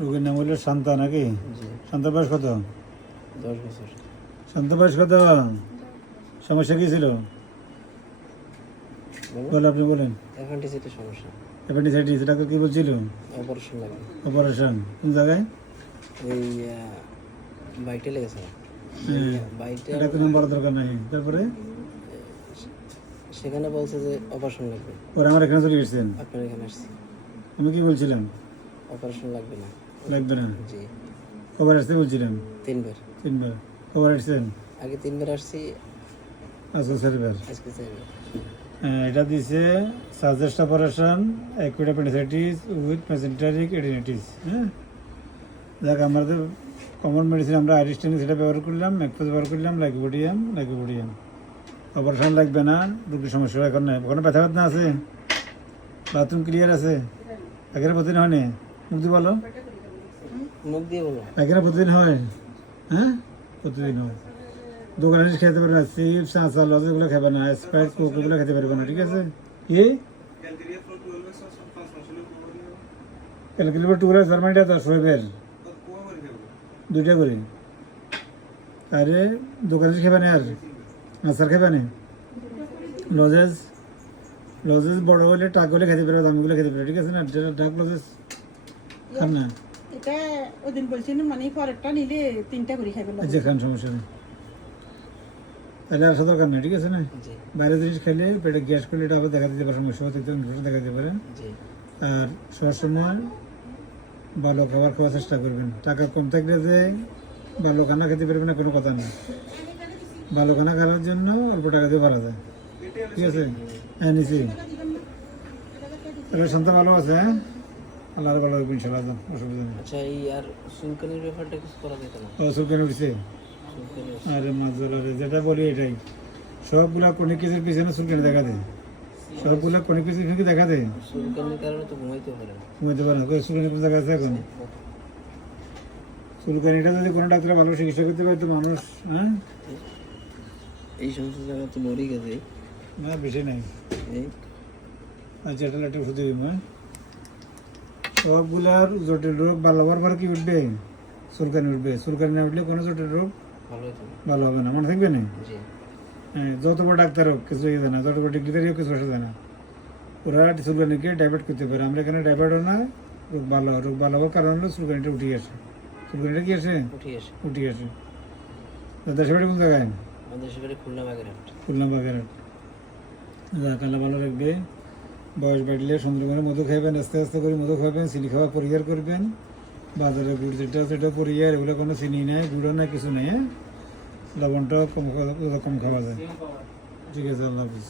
রোগীর নাম হলো শান্তা নাকি? জি। শান্তার বয়স কত? 10 বছর। শান্তার বয়স কত? সমস্যা কী ছিল বলে আপনি বলেন। অ্যাপেন্ডিসাইটিস সমস্যা। অ্যাপেন্ডিসাইটিস, ডাক্তার কী বলছিল? অপারেশন লাগবে। অপারেশন কোন জায়গায়? ওই বাইটে লেগেছে। বাইটে এটা তো নাম্বার দরকার নাই। তারপরে সেখানে বলছে যে অপারেশন লাগবে। ওরা আমার এখানে চলে গেছেন, আপনার এখানে আসছি। আমি কি বলছিলাম? অপারেশন লাগবে না। লাগবে না। জি। কবার আসতে বলছিলাম? 3 বার। 3 বার। কবার আসছেন? আগে 3 বার আসছি, আজকে 4 বার। আজকে 4 বার। এটা দিছে suggest operation acute appendicitis with mesenteric adenitis. হ্যাঁ, দেখ আমাদের কমন মেডিসিন আমরা আইরিস্টেনিক সেটা ব্যবহার করলাম, ম্যাকফোজ ব্যবহার করলাম, লাইকোপোডিয়াম। অপারেশন লাগবে না, রোগীর সমস্যা এখন নাই। ওখানে ব্যথা ব্যথা আছে? বাথরুম ক্লিয়ার আছে? এখানে প্রতিদিন হয়নি? মুখ দিয়ে বলো। মুখ দিয়ে বলো। এখানে প্রতিদিন হয়? হ্যাঁ, প্রতিদিন হয়। দোকানে খেতে পারবে না, চিপস আচার লজ এগুলো খাবে না, স্প্রাইট কোক এগুলো খেতে পারবে না, ঠিক আছে? কি ক্যালকুলেটর টুকরা জার্মানিটা তো শোয়েবের 2টা করে। আরে দোকানে খেবে না, আর আচার খেবে না, লজেস বড় হলে টাক হলে খেতে পারবে, দামিগুলো খেতে পারবে, ঠিক আছে না? ডাক লজেস খান না। এটা ওদিন বলছেন মানে পরেরটা নিলে 3টা করে খাইবে। আচ্ছা খান, সমস্যা নেই। তাহলে আসা দরকার নেই, ঠিক আছে না? জি। বাইরে জিনিস খেলে পেটে গ্যাস করলে এটা আবার দেখা দিতে পারে, সমস্যা হতে দেখা দিতে পারে। জি। আর সবসময় ভালো খাবার খাওয়ার চেষ্টা করবেন। টাকা কম থাকলে যে ভালো খানা খেতে পারবেন না কোনো কথা নেই। ভালো খানা খাওয়ার জন্য অল্প টাকা দিয়ে পারা যায়, ঠিক আছে? হ্যাঁ নিছি। তাহলে সন্তান ভালো আছে? হ্যাঁ, আল্লাহর ভালো হবে ইনশাআল্লাহ, অসুবিধা নেই। আচ্ছা, এই আর চুলকানির ব্যাপারটা কিছু করা যেত না? ও সুলকানি উঠছে? চুলকানি আরে মাঝে যেটা বলি এটাই, সবগুলা কনিক কেসের পিছনে চুলকানি দেখা দেয়, সবগুলা কনিক কেসের পিছনে দেখা দেয়। চুলকানির কারণে তো ঘুমাইতে পারে না। ঘুমাইতে পারে না, চুলকানি কোন জায়গায় আছে এখন? চুলকানিটা যদি কোনো ডাক্তার ভালো চিকিৎসা করতে পারে তো মানুষ, হ্যাঁ, এই সমস্ত জায়গা তো মরি গেছে। না বেশি নাই। এই আচ্ছা, এটা একটা ওষুধ দিই। হ্যাঁ, সবগুলার জটিল রোগ ভালো হওয়ার পর কি উঠবে? চুলকানি উঠবে। চুলকানি না উঠলে কোনো জটিল রোগ ভালো হতো না। ভালো হবে না, মনে থাকবে না? জি। হ্যাঁ, যত বড় ডাক্তার হোক কিছু হয়ে যায় না, যত বড় ডিগ্রিধারী হোক কিছু আসা যায় না। ওরা চুলকানিকে ডাইভার্ট করতে পারে, আমরা এখানে ডাইভার্টও না। রোগ ভালো হওয়ার কারণ হলো চুলকানিটা উঠিয়ে আসে। চুলকানিটা কি আসে? উঠিয়ে আসে। দেশের বাড়ি কোন জায়গায়? আমাদের সেবারে খুলনা বাগেরহাট। খুলনা বাগেরহাট। কালা ভালো রাখবে। বয়স বাড়লে সুন্দরবনে মধু খাইবেন, আস্তে আস্তে করে মধু খাবেন, চিনি খাওয়া পরিহার করবেন। বাজারে গুড় যেটা সেটা পরিহার, এগুলো কোনো চিনি নেই, গুঁড়ো নেই, কিছু নেই। হ্যাঁ, লবণটাও কম খাওয়া যায়। ঠিক আছে, আল্লাহ হাফিজ।